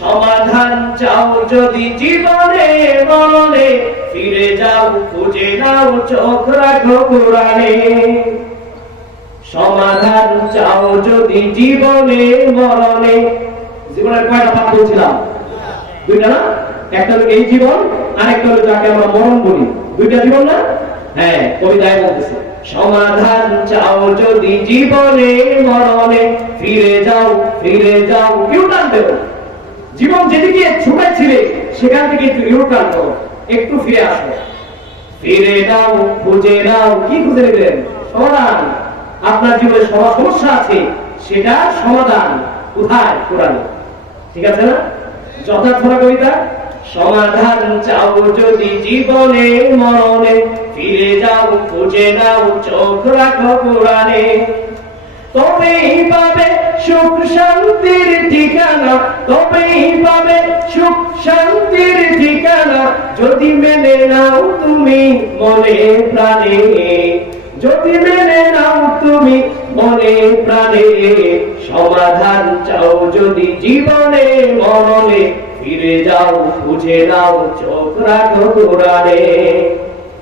সমাধান চাও যদি জীবনে মরণে, ফিরে যাও, খুঁজে নাও, চোখ রাখো কোরআনে। সমাধান চাও যদি জীবনে মরণে। জীবনের কয়টা পাপ বলছিলাম? দুইটা না? একটা হলো এই জীবন, আরেকটা হলো যাকে আমরা মরণ বলি। দুইটা জীবন না? হ্যাঁ কবিতায় বলতেছে, সমাধান চাও যদি জীবনে মরণে, ফিরে যাও ফিরে যাও ইউটার্ন দেবো জীবন যেদিকে ছুটাচ্ছিলে সেখান থেকে একটু ইউটার্ন করো একটু ফিরে আসো। ফিরে নাও, খুঁজে নাও, কি খুঁজে নেবেন সমাধান। আপনার জীবনে সব সমস্যা আছে সেটা সমাধান কোথায়? কোরআনে। ঠিক আছে না? যথার্থ কবিতা? সমাধান চাও যদি জীবনে, মরণে। ফিরে যাও, খুঁজে নাও, চোখ রাখো কোরআনে। তবেই পাবে সুখ শান্তির ঠিকানা, তবেই পাবে সুখ শান্তির ঠিকানা। যদি মেনে নাও তুমি মনে প্রাণে, যদি মেনে নাও তুমি মনে প্রাণে, সমাধান চাও যদি জীবনে মরণে, ফিরে যাও, বুঝে নাও, চোখ রাখো কোরআনে।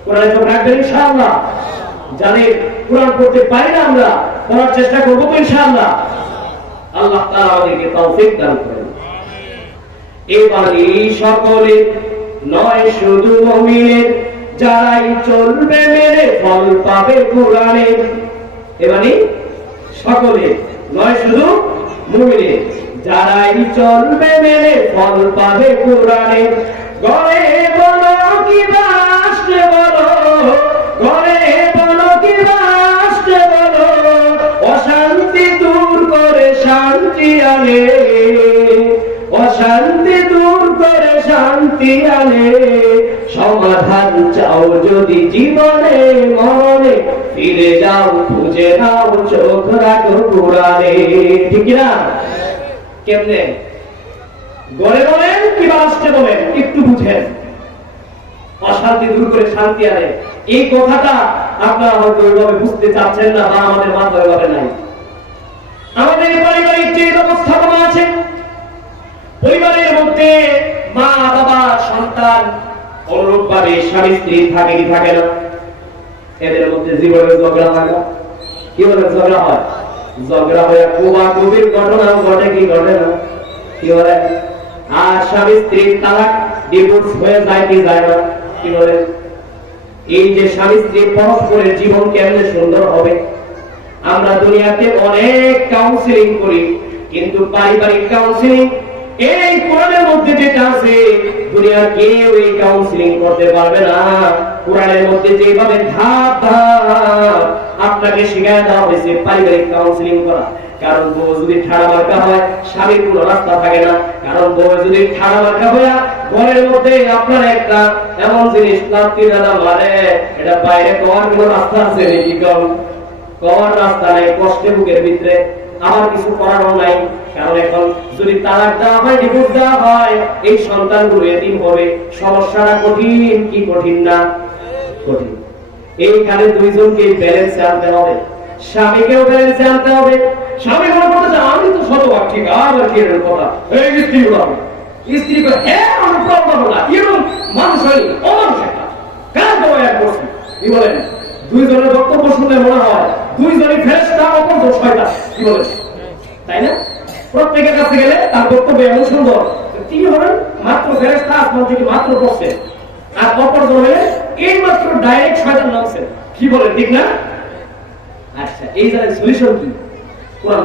কোরআনে চোখ রাখবেন ইনশাআল্লাহ। জানে কোরআন পড়তে পারি না আমরা, পড়ার চেষ্টা করব ইনশাআল্লাহ। আল্লাহ আমাদেরকে তৌফিক দান করেন। এবারে সকলে নয় শুধু মুমিনের, যারাই চলবে মেরে ফল পাবে কোরআনের। এবারে সকলে নয় শুধু মুমিনের, যারাই চলবে মেরে ফল পাবে কোরআনের। গড়ে বলো কি বাস বলো, গড়ে আনে সমাধান চাও যদি জীবনে মনে ফিরে যাও, খুঁজে নাও, চোখ রাখো কোরআনে ঠিক না কেমনে? গড়ে বলেন কি বাসতে বলেন? একটু বুঝেন। অশান্তি দূর করে শান্তি আনে। এই কথাটা আপনারা হয়তো ওইভাবে বুঝতে চাচ্ছেন না বা আমাদের মাথায় ওইভাবে নাই। আমাদের পারিবারিক যে ব্যবস্থাপনা আছে, পরিবারের মধ্যে মা বাবা সন্তান অনুরূপ ভাবে স্বামী, স্ত্রী থাকে কি থাকে না? এদের মধ্যে জীবনের ঝগড়া হয় না। কি বলে ঝগড়া হয়? ঝগড়া হয়ে ঘটনাও ঘটে কি ঘটে না? কি বলে? আর স্বামী স্ত্রীর তালাক ডিভোর্স হয়ে যায় কি যায় না? কি বলে? এই যে স্বামী, স্ত্রী পরস্পরের জীবন কেমনে সুন্দর হবে? আমরা দুনিয়াতে অনেক কাউন্সিলিং করি, কিন্তু পারিবারিক কাউন্সিলিং এই কোরআনের মধ্যে যেটা আছে, দুনিয়ার কেউ এই কাউন্সিলিং করতে পারবে না। কোরআনের মধ্যে যেভাবে ধাপ ধাপ আপনাকে শিখায় দেওয়া হয়েছে, পারিবারিক কাউন্সিলিং করা। কারণ বউ যদি ঠাড়া মার্কা হয়, স্বামীর কোনো রাস্তা থাকে না। কারণ বউ যদি ঠাড়া মার্কা হয়, ঘরের মধ্যে আপনার একটা এমন জিনিস লাত্তি দাদা মারে, এটা বাইরে করার কোনো রাস্তা আছে নাকি? কম কর রাস্তা নাই, কষ্টে বুকের ভিতরে। আমার কিছু করারও নাই। কারণ এখন যদি তালাক দেওয়া হয় ডিভোর্স দেওয়া হয়, এই সন্তানগুলো এদিন হবে। সমস্যাটা কঠিন কি কঠিন না? কঠিন। এইখানে দুইজনকে ব্যালেন্সে আনতে হবে। স্বামীকেও ব্যালেন্সে আনতে হবে। স্বামী মনে করতেছে আমি তো শতভাগ ঠিক, আর কি এর কথা? এই স্ত্রী হবে স্ত্রী করে হ্যাঁ আমি প্রবলেম না এরকম মানুষ হয়নি অমানুষ একটা কার দেওয়া এক করছি বলেন? দুইজনের বক্তব্য মনে হয় দুইজনই ফেরেস্তা অপর দোষ শয়তান কি বলেন তাই না? প্রত্যেকের কাছে গেলে তার বক্তব্য এমন সুন্দর তিনি হলেন মাত্র ফেরেস্তা আসমান থেকে মাত্র বসছে আর অপর জন হলে এই মাত্র ডাইরেক্ট শয়তান নামছে। কি বলেন ঠিক না? আচ্ছা এই সলিউশন কি?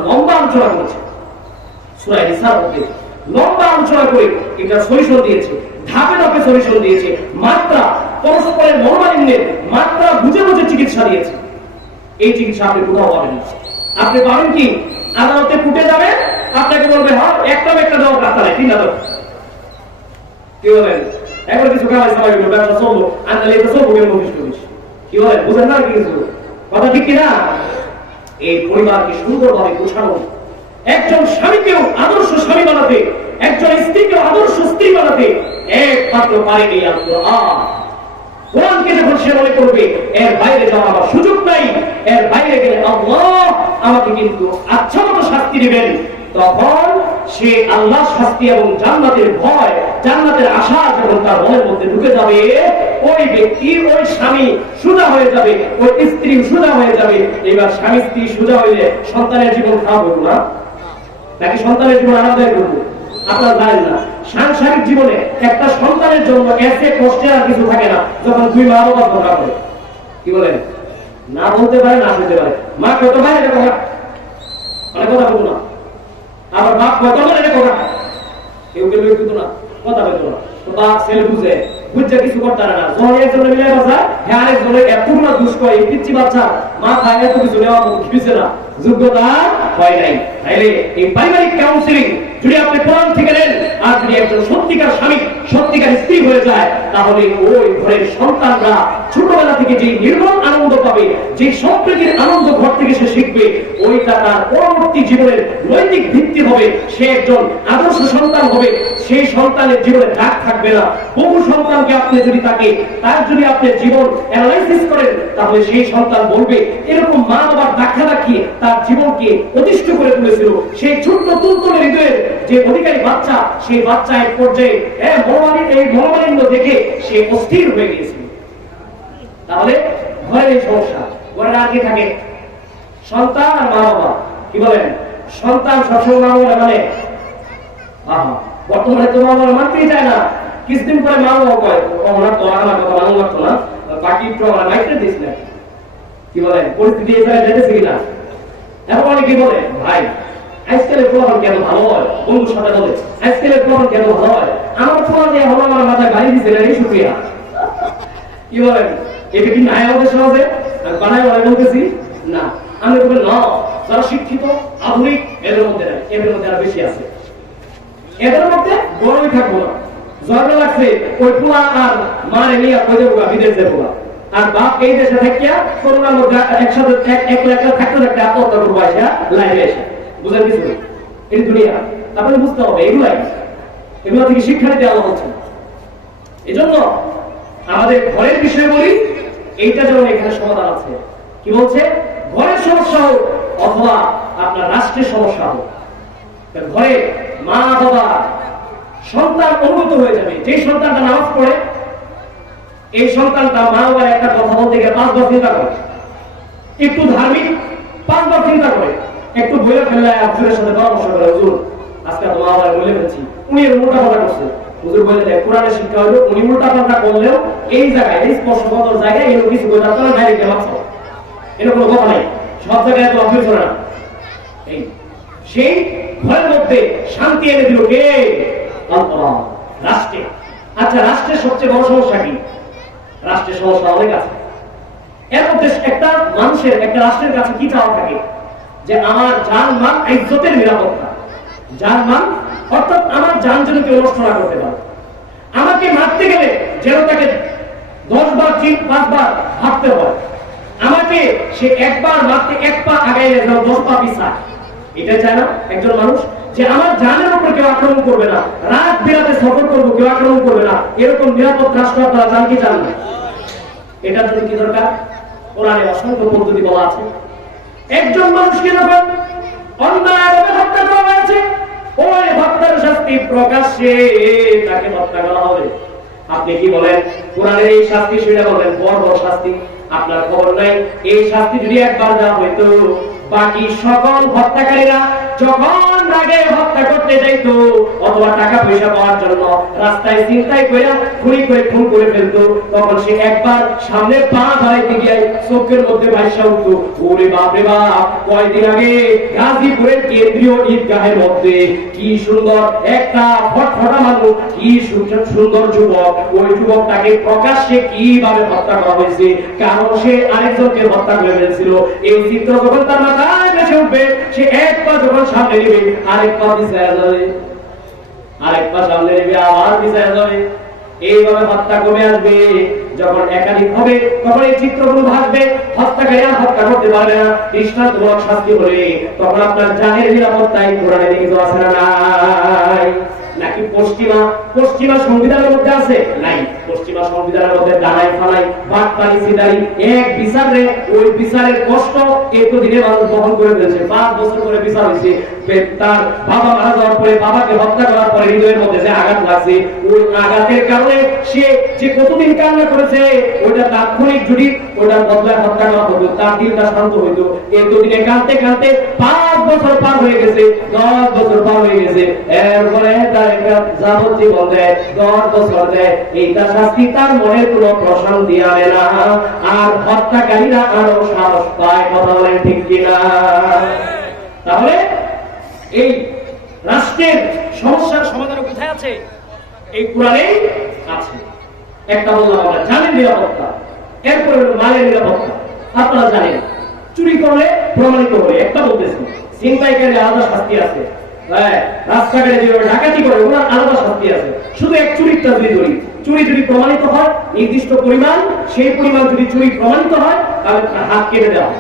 লম্বা আলোচনা করেছে। সূরা নিসার মধ্যে লম্বা আলোচনা করে এটা সলিউশন দিয়েছে। ধাপে ধাপে সলিউশন দিয়েছে। মাত্রা, পরস্পরের মনোমালিন্যের মাত্রা বুঝে বুঝে চিকিৎসা দিয়েছে। এই চিকিৎসা আপনি কোথাও পাবেন না। আপনি পাবেন কি? আদালতে ফুটে যাবে, আপনাকে বলবে হ্যাঁ একটা একটা দেওয়ার রাস্তা তিন আদালত কি বলেন? একবার কিছু খাওয়াই, সবাই বলবে ব্যবসা চলবো। এটা চলবো কেন করিস কি বলেন? বুঝেন না কিছু? কথা ঠিক এই পরিবারকে সুন্দরভাবে গোছানো। একজন স্বামীকেও আদর্শ স্বামী বানাতে, একজন স্ত্রীকেও আদর্শ স্ত্রী বানাতে একমাত্র কোরআন কোরআনকে যখন সে মনে করবে, এর বাইরে যাওয়ার আমার সুযোগ নাই, এর বাইরে গেলে আল্লাহ আমাকে কিন্তু আচ্ছা শাস্তি দিবেন। তখন সে আল্লাহ শাস্তি এবং জান্নাতের ভয়, জান্নাতের আশা যখন তার মনের মধ্যে ঢুকে যাবে, ওই ব্যক্তি, ওই স্বামী সুদা হয়ে যাবে, ওই স্ত্রী সুদা হয়ে যাবে। এবার স্বামী স্ত্রী সুদা হইলে সন্তানের জীবন খারাপ না? নাকি সন্তানের জীবন আরামদায়ক করব আপনারা সাংসারিক জীবনে একটা সন্তানের জন্য এসে কষ্টের আর কিছু থাকে না, যখন মা কি বলেন? না বলতে পারে, না শুনতে পারে। মা কত ভাই, এটা কথা? অনেক কথা বলতো না। আবার বাপ কত এটা কথা? কেউ কেউ কিন্তু না, কথা বলতো না। ছেলে বুঝে কিছু করতে না। যখন একজনে মিলে বাসা হ্যাঁ আরেকজনে এতগুলো দুষ করে এই পিচ্ছি বাচ্চা মা খায় এত কিছু নেওয়া না। যোগ্যতা হয় নাই। তাইলে এই পারিবারিক কাউন্সিলিং যদি আপনি কোরআন থেকে নেন। আর যদি একজন সত্যিকার স্বামী। সত্যিকার স্ত্রী হয়ে যায়, তাহলে ওই ঘরের সন্তানরা ছোটবেলা থেকে যে নির্মল আনন্দ পাবে যে সম্প্রীতির আনন্দ ঘর থেকে সে শিখবে, ওইটা তার পরবর্তী জীবনের নৈতিক ভিত্তি হবে। সে একজন আদর্শ সন্তান হবে, সেই সন্তানের জীবনে দাগ থাকবে না। বহু সন্তানকে আপনি যদি তাকে, তার যদি আপনি জীবন অ্যানালাইসিস করেন, তাহলে সেই সন্তান বলবে, এরকম মা বাবার দেখা দেখিয়ে তার জীবনকে অতিষ্ঠ করে তুলেছিল। সেই ছোট্ট তুলতুলে হৃদয়ের যে অধিকারী বাচ্চা, সেই বাচ্চা এক পর্যায়ে হ্যাঁ মনোমালিন্য এই মনোমালিন্য দেখে সে অস্থির হয়ে গিয়েছিল। তাহলে ঘরের এই সমস্যা আর কি থাকে? সন্তান আর মা বাবা কি বলেন? সন্তান সবসময় মা বাবা। মানে বর্তমানে তো মা বাবা মানতেই চায় না। কিছুদিন পরে মা বাবা কয় তো আমার কথা মানো না। বাকি একটু কি। পরিস্থিতি যেতেছে কিনা? এখন অনেকে বলে, ভাই আজকালের প্রভাব কেন ভালো হয়? বন্ধুর সাথে বলে প্রভাব কেন ভালো হয়? আমার ফোন দিয়ে হলো আমার মাথায় গাড়ি দিচ্ছে না এই শুক্রিয়া কি বলেন? এটা কি নাই আমাদের সমাজে? আমি বানায় বানায় বলতেছি? না। আমি বলবেন না, যারা শিক্ষিত, আধুনিক, এদের মধ্যে নাই, এদের মধ্যে আরও বেশি আছে। এদের মধ্যে গরমই থাকব না। ঝগড়া লাগছে ওই পোলা আর মারে নিয়ে কই দেবো বিদেশ দেবো আর বাপ এই দেশে থাকিয়া করোনার মধ্যে একসাথে এক এক লাখ থাকতে থাকতে আত্মহত্যা করব আসা লাইভে এসে বুঝেন কিছু? এই দুনিয়া। আপনাদের বুঝতে হবে, এগুলাই। এগুলো থেকে শিক্ষা নিতে আলো হচ্ছে এজন্য আমাদের ঘরের বিষয় বলি, এইটা যেমন এখানে সমাধান আছে। কি বলছে? ঘরের সমস্যা হোক অথবা আপনার রাষ্ট্রের সমস্যা হোক ঘরে মা, বাবা, সন্তান অনুগত হয়ে যাবে। যে সন্তানটা নামাজ পড়ে, এই সন্তানটা মা, বাবার একটা কথা বলতে গিয়ে পাঁচবার চিন্তা করে। একটু ধার্মিক পাঁচবার চিন্তা করে। একটু বলে ফেললে হুজুরের সাথে পরামর্শ করে, হুজুর, আজকে মা বাবা বলে ফেলছি। উনি মোটা কথা করছে। হুজুর বলে কোরআনের শিক্ষা হলো উনি উল্টা পাল্টা করলেও এই জায়গায়, এই স্পর্শগত জায়গায় এরকম কিছু বোঝা তো ডাইরেক্ট মাত্র এরকম কোনো কথা নাই। সব জায়গায় তো অফিস না। এই, সেই ঘরের মধ্যে শান্তি এনে দিল কে? রাষ্ট্রে। আচ্ছা রাষ্ট্রের সবচেয়ে বড় সমস্যা কি? রাষ্ট্রের সমস্যা অনেক আছে। এর মধ্যে একটা মানুষের, একটা রাষ্ট্রের কাছে কি চাওয়া থাকে? যে আমার জান মান ইজ্জতের নিরাপত্তা জান মান অর্থাৎ আমার জান যেন কেউ নষ্ট না করতে পারে। আমাকে মারতে গেলে যেন তাকে দশ বার চিন পাঁচবার ভাবতে হয়। আমাকে সে একবার মারতে এক পা আগাইলে যেন দশ পা পিছা এটা চায় না একজন মানুষ যে আমার জানের উপর কেউ আক্রমণ করবে না, রাত বিরাতে সফর করব, কেউ আক্রমণ করবে না। এরকম নিরাপদ রাষ্ট্র আপনারা চান কি না? এটার জন্য কি দরকার? কোরআনে অসংখ্য পদ্ধতি বলা আছে। একজন মানুষকে যখন অন্যায়ভাবে হত্যা করা হয়েছে ওই হত্যার শাস্তি প্রকাশ্যে তাকে হত্যা করা হবে। আপনি কি বলেন? কোরআনের এই শাস্তি, সেটা বলেন বড় বড় শাস্তি। আপনার খবর নাই। এই শাস্তি যদি একবার দেওয়া হইতো বাকি সকল হত্যাকারীরা যখন রাগে হত্যা করতে যাইতো, অথবা টাকা পয়সা পাওয়ার জন্য রাস্তায় চিন্তায় করে খুনি করে খুন করে ফেলতো। তখন সে একবার সামনে পা বাড়াইতে গিয়ে চোখের মধ্যে ভাইসা উঠতো, ওরে বাপ রে বাপ, কয়দিন আগে গাজীপুরের কেন্দ্রীয় ঈদগাহের মধ্যে কি সুন্দর একটা ফটফটা মানুষ, কি সুন্দর সুন্দর যুবক, ওই যুবকটাকে প্রকাশ্যে কীভাবে হত্যা করা হয়েছে? কারণ সে আরেকজনকে হত্যা করে ফেলছিল। এই চিত্র যখন তার তখন শাস্তি হলে তখন আপনার জানের নিরাপত্তায় কোরআনে লিখিত আছে নাই। নাকি পশ্চিমা পশ্চিমা সংবিধানের মধ্যে আছে? নাই। ওটা তাৎক্ষণিক যদি ওটার বদলায় হত্যা করা হতো, তার দিলটা শান্ত হইতো। এতদিনে কাঁদতে কাঁদতে পাঁচ বছর পার হয়ে গেছে, দশ বছর পার হয়ে গেছে। এরপরে তার একটা যাবজ্জীবন দশ বছর দেয়। এইটা শাস্তি তার মনে কোনো প্রশান্তি আনে না। আর হত্যাকারীরা আরও সাহস পায়, কথা বলেন ঠিক কিনা? তাহলে এই রাষ্ট্রের সমস্যার সমাধান কোথায় আছে? এই কোরআনেই আছে। একটা বললাম আমরা জানেন নিরাপত্তা, এরপরে মালের নিরাপত্তা। আপনারা জানেন, চুরি করলে, প্রমাণিত হবে একটা বলতেছি, ছিনতাইকারী আলাদা শাস্তি আছে। হ্যাঁ রাস্তাঘাটে যেভাবে ডাকাতি করে, ওনার আলাদা শাস্তি আছে। শুধু এক চুরিটা যদি ধরি। চুরি যদি প্রমাণিত হয়, নির্দিষ্ট পরিমাণ, সেই পরিমাণ যদি চুরি প্রমাণিত হয়, তাহলে তার হাত কেটে দেওয়া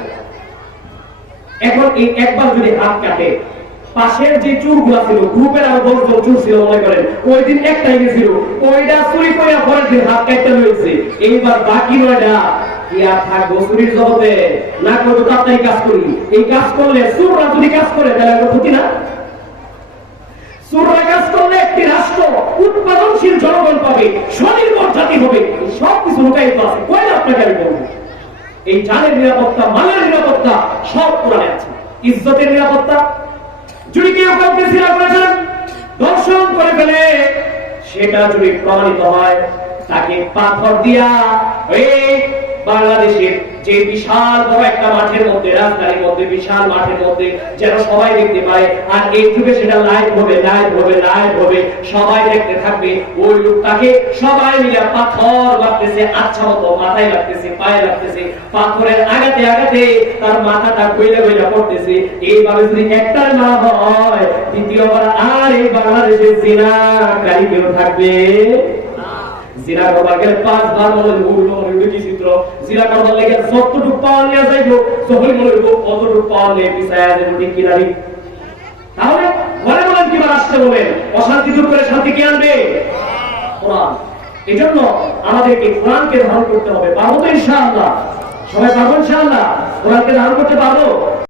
এখন এই একবার যদি হাত কাটে, পাশের যে চুরগুলা ছিল, গ্রুপের আরও দশ জন চুর ছিল, মনে করেন, ওই দিন একটাই গেছিল ওইটা চুরি করে পরের দিন হাত কাটতে হয়েছে এইবার বাকি নয়টা না কাজ করি। এই কাজ করলে যদি কাজ করে, তাহলে ক্ষতি না। কাজ করলে একটি রাষ্ট্র উৎপাদনশীল জনগণ পাবে স্বনির্ভর জাতি হবে এই সব কিছু লুকায়িত আছে কয়লা আপনাকে আমি বলব এই জানের নিরাপত্তা, মালের নিরাপত্তা সব কোরআনে আছে। ইজ্জতের নিরাপত্তা। যদি কেউ কাউকে সিরা করেছেন দর্শন করে ফেলে, সেটা যদি প্রমাণিত হয়, তাকে পাথর দিয়া এই বাংলাদেশের যে বিশাল বড় একটা মাঠের মধ্যে রাজধানীর মধ্যে, বিশাল মাঠের মধ্যে যেন সবাই দেখতে পায়। আর যুগে সেটা লাইভ হবে লাইভ হবে লাইভ হবে। সবাই দেখতে থাকবে। ওই লোকটাকে সবাই মিলে পাথর লাগতেছে আচ্ছা মতো মাথায় লাগতেছে, পায়ে লাগতেছে। পাথরের আগাতে আগাতে তার মাথাটা গইলা গইলা পড়তেছে। এইভাবে যদি একটার না হয়, দ্বিতীয়বার আর এই বাংলাদেশে জিনা কারি কেউ থাকবে? জিনা করবার গেলে পাঁচবার মনে হইব উল্টো মনে চিত্র? জিনা করবার লেগে যতটুকু পাওয়া নিয়ে যাইব তখন মনে হইব অতটুকু পাওয়া নিয়ে পিছায় যাইব, ঠিক কিনা ঠিক? তাহলে ঘরে বলেন কিবার আসতে বলেন? অশান্তি দূর করে শান্তি কি আনবে? কোরআন। এই জন্য আমাদেরকে কোরআনকে ধারণ করতে হবে। পারব তো ইনশাআল্লাহ। সবাই পারব ইনশাআল্লাহ? কোরআনকে ধারণ করতে পারব?